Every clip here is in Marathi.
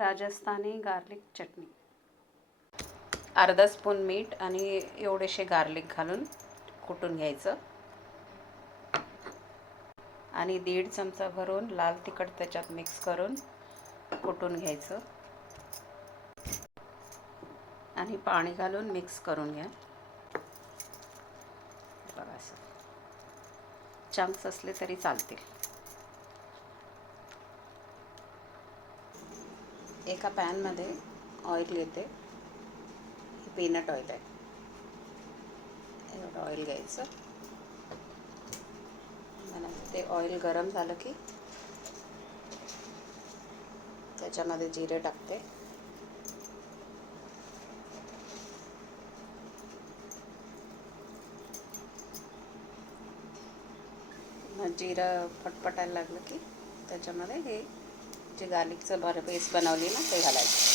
राजस्थानी गार्लिक चटणी. अर्धा स्पून मीठ आणि एवढेशे गार्लिक घालून कुटून घ्यायचं आणि 1.5 चमचा भरून लाल तिखट त्याच्यात मिक्स करून कुटून घ्यायचं आणि पाणी घालून मिक्स करून घ्या. बघा असं चंक्स असले तरी चालतील. एका पॅनमध्ये ऑइल घेते. पीनट ऑइल आहे. एवढं ऑइल घ्यायचं. ते ऑइल गरम झालं की त्याच्यामध्ये जिरे टाकते. मग जिरं फटफटायला लागलं की त्याच्यामध्ये हे जे गार्लिकचं पेस्ट बनवली ना ते घालायचं.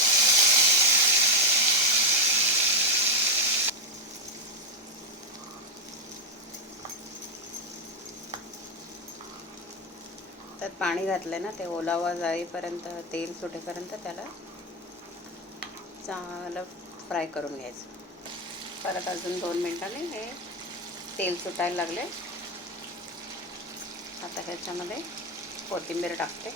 त्यात पाणी घातलं ना ते ओलावा जाईपर्यंत तेल सुटेपर्यंत त्याला चांगलं फ्राय करून घ्यायचं. परत अजून 2 मिनिटांनी हे तेल सुटायला लागले. आता ह्याच्यामध्ये कोथिंबीर टाकते.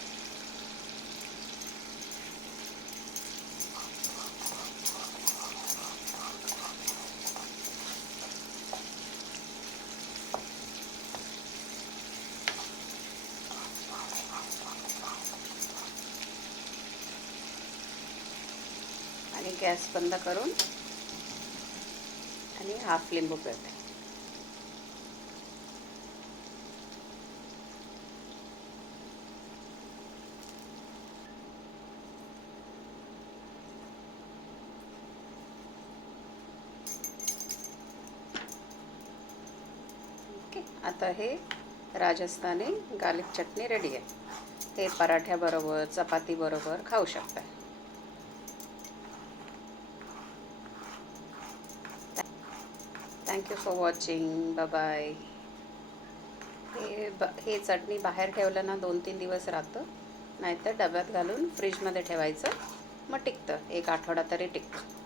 आणि गॅस बंद करून आणि हाफ लिंबू पिळते. ओके, आता हे राजस्थानी गार्लिक चटणी रेडी आहे. हे पराठ्याबरोबर चपातीबरोबर खाऊ शकता. Thank you for watching. Bye bye. हे चटणी बाहेर ठेवलं ना 2-3 दिवस राहतं. नाहीतर डब्यात घालून फ्रीजमध्ये ठेवायचं. मग टिकतं. 1 आठवडा तरी टिकतं.